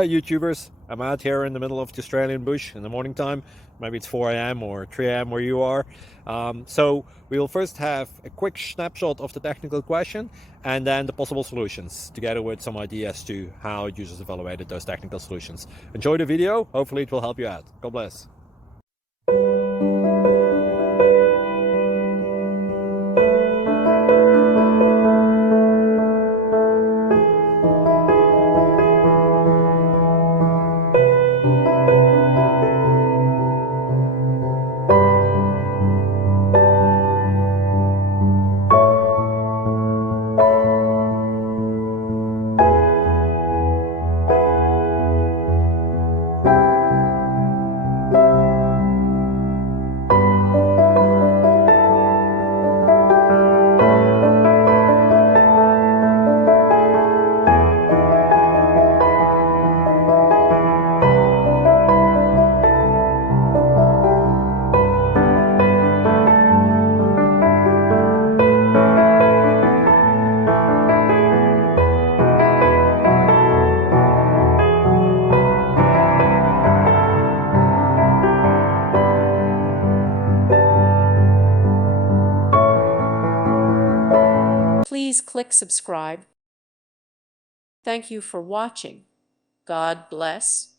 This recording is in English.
Hi YouTubers, I'm out here in the middle of the Australian bush in the morning time. Maybe it's 4 a.m. or 3 a.m. where you are. So we'll first have a quick snapshot of the technical question and then the possible solutions, together with some ideas to how users evaluated those technical solutions. Enjoy the video, hopefully it will help you out. God bless. Please click subscribe. Thank you for watching. God bless.